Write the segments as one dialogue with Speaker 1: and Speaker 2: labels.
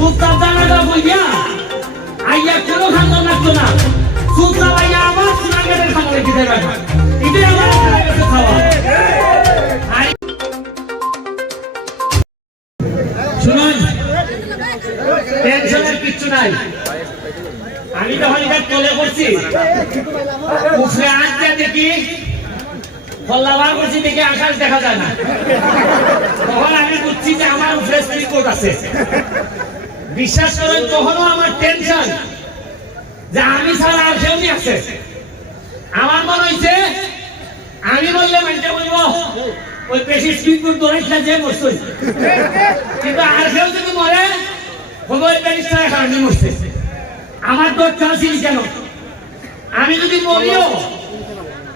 Speaker 1: সুলতার জানাজা বইয়া, আইয়া কোনো খান্ত লাগতো না? সুলতান আইয়া আবার সুনাগের খাবার দিতে পারে এটাই আমার খাওয়া। শুনুন, টেনশনের কিছু নাই। আমি তখন এটা চলে করছি। উফরে আটটা দেখি কল্লাবার করছি দেখি আকাশ দেখা যায় না। তখন আমি বুঝছি যে আমার উফরে স্ত্রী কোর্ট আছে। বিশ্বাস করেন, তখনও আমার টেনশন যে আমি ছাড়া আর কেউ আছে। আমার মনে হইছে, আমি বললে মানতে বলব, ওই বেশি স্পিড করে দৌড়াইছিল যে মরছই কিন্তু আর কেউ যদি মরে বলব ওই কারণে মরছে। আমার তো চাষিল কেন? আমি যদি মরিও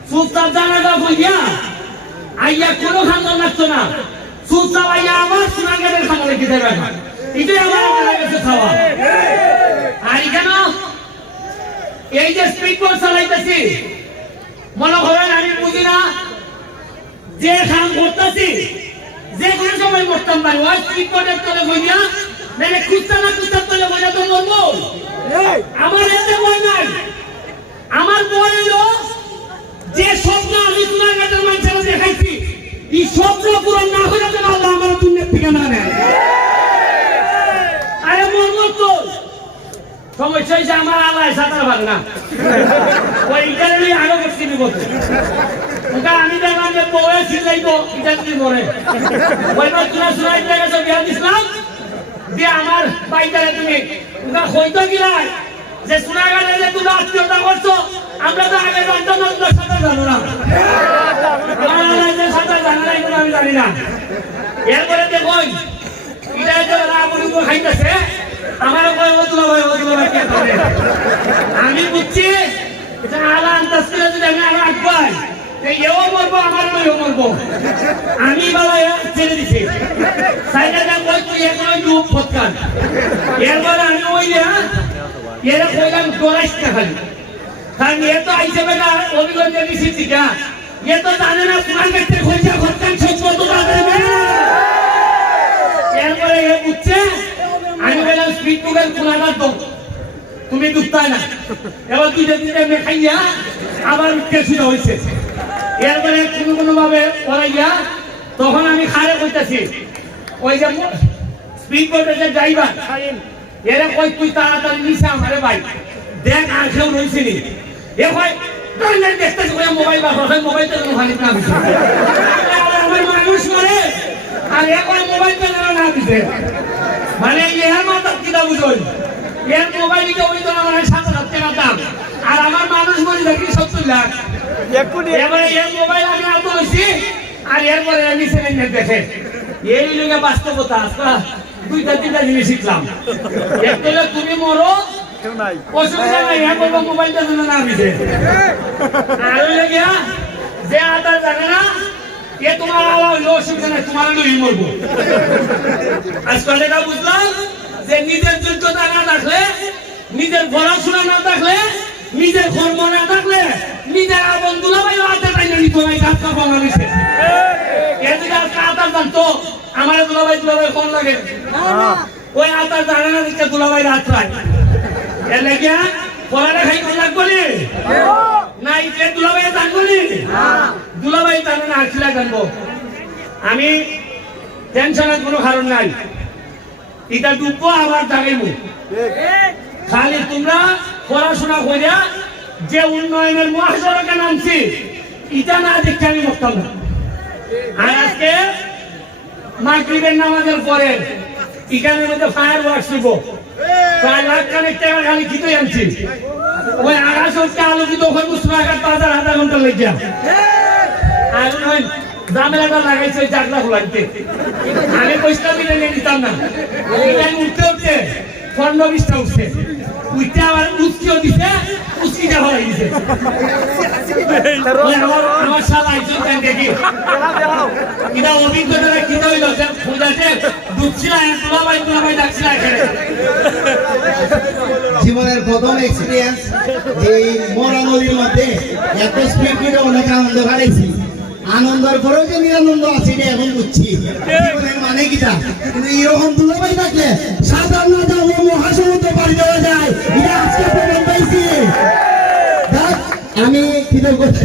Speaker 1: চুপচাপ জানাটা বইয়া আইয়া কোনো খান্দন লাগতো না। চুপচাপ আইয়া আমার সুনাগের খান্দন লেগে যাবে এটাই আমার কাছে খাওয়া। আর কেন এই যে স্পিড বোর্ড চালাইতেছি মনে করেন আমি বুঝি না যে কাম করতেছি যে কোনো সময় করতাম ভাই। ওই স্পিড বোর্ডের তলে বইয়া নাহলে কুত্তা না কুত্তার তলে বইয়া তো মরবো। আমার এতে ভয় নাই আমার ভয় হলো যে স্বপ্ন আমি তোমার কাছে মানুষেরা দেখাইছি এই স্বপ্ন পূরণ না হলে তো আল্লাহ আমার দুনিয়ার থেকে না নেয় আরে মরবো তো সমস্যা হয়েছে আমার আল্লাহ সাঁতার ভাগ না। ওই কারণে আরও করছি বিপদ। আমি দেখলাম যে বউয়ে ছিলাইবো এটা তুমি মরে। ওই বার তুলা শুনাই গেছো, বিয়া দিছিলাম। দিয়ে আমার বাইকারে তুমি, ওটা হইতো গিলাই যে সোনাগারে যে তুমি আত্মীয়তা করছ, আমরা তো আগে জানতাম না তোমরা সাঁতার জানো না। সাঁতার জানে না, এগুলো আমি জানি না। এরপরে দেখুন এটা যে রাবণী খাইতেছে। আমার কয় ওতুলা আমি বুঝছি আমি আর আটবাই এও মরবো আমার মেয়েও মরবো। আমি বাবা ছেড়ে দিছি। সাইডে যা তুই এখন ডুব ফটকান এরপরে আমি ওই এরা কইলাম ডরাইস না খালি কারণ এ তো আইসে বেটা অভিগঞ্জে দিছি টিকা এ তো জানে না এরপরে আমি বললাম তুমি দুধতাই না। এবার তুই যদি এমনি খাইয়া আবার শুরু হয়েছে এরপরে কোনো কোনো ভাবে পড়াইয়া তখন আমি খারে কইতাছি, ওই যে স্পিড বোর্ডে যে ড্রাইভার এরা কই তুই তাড়াতাড়ি নিছে আমারে ভাই? দেখ আর কেউ রয়েছে নি। এ কই তোর দেখতেছি ওই মোবাইল বা মোবাইল তো হানিত না আমার মানুষ মরে, আর এ কই মোবাইল তো না দিছে। মানে এর মাথা কিটা বুঝোই? এর মোবাইল কে ওই তো আমার সাত হাজার টাকা দাম। আর আমার মানুষ মরে দেখি সত্তর লাখ। এবারে এর মোবাইল আমি আর বলছি আর এরপরে আমি সেভেন দেখে। এই লোকে বাস্তবতা আজকা দুইটা তিনটা জিনিস শিখলাম। একটা হলো তুমি মরো অসুবিধা নাই হ্যাঁ বলব মোবাইলটা জন্য না দিছে আর লোকে যে আদার জানে না এ তোমার আলা হইল অসুবিধা নাই তোমার লই মরবো। আজকাল এটা বুঝলাম যে নিজের যোগ্যতা না থাকলে নিজের পড়াশোনা না থাকলে নিজের কর্ম না থাকলে নিজের আবন দুলাভাই হাতে টাইনে নিতে কাজ কাপ বাংলাদেশে এ আজকে আতার জানতো আমার দুলাভাই দুলাভাই কোন লাগে? ওই আতার জানে না দিচ্ছে দুলাভাই রাত রায় এর লেগিয়া পড়াটা খাইতে লাগবো নি না ইটে দুলাভাই জানব নি। দুলাভাই জানে না আখিলা জানব? আমি টেনশনের কোনো কারণ নাই। এটা ডুববো আবার জাগাইবো খালি তোমরা পড়াশোনা করিয়া যে উন্নয়নের মহাসড়কে নামছি এটা না দেখতে আমি না। আর আজকে মাগরিবের নামাজের পরে এখানের মধ্যে ফায়ার ওয়ার্কস দিব প্রায় লাখ খানিক টাকা খালি খিতই আনছি। ওই আকাশ হচ্ছে আলোকিত ওখানে মুসলাঘাট বাজার আধা ঘণ্টা লেগে আর জামেলাটা লাগাইছে চাকরা খোলাইতে। আমি পয়সা মিলে নিয়ে নিতাম না। আমি উঠতে উঠতে বিশটা উঠছে। উঠতে আবার উচকিও দিছে উচকিটা হলাই দিছে। ওই আমার আমার শালা একজন দেন দেখি। এটা অভিজ্ঞতা কি হইল যে খুঁজাতে ডুবছিল দুলাভাই দুলাভাই ডাকছিল এখানে?
Speaker 2: জীবনের প্রথম এক্সপিরিয়েন্স এই মরা নদীর মধ্যে এত স্পিড করে অনেক আনন্দ হারাইছি। আনন্দের পরেও যে নিরানন্দ আছে এটা এখন বুঝছি। মানে কিটা কিন্তু এরকম দুলাভাই থাকলে সাধারণ না যাওয়া মহাসমুদ্র পাড়ি দেওয়া যায়। এটা আজকে প্রমাণ পাইছি। আমি কৃতজ্ঞতা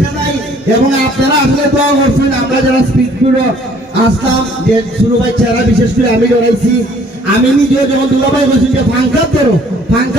Speaker 2: এবং আপনারা আসলে করছেন, আমরা যারা স্পিড আসলাম যে শুরু ভাই চেহারা বিশেষ করে আমি জড়াইছি। আমি নিজেও যখন দুলাভাই বলছি যে ফাঙ্কার ধরো ফাঙ্কার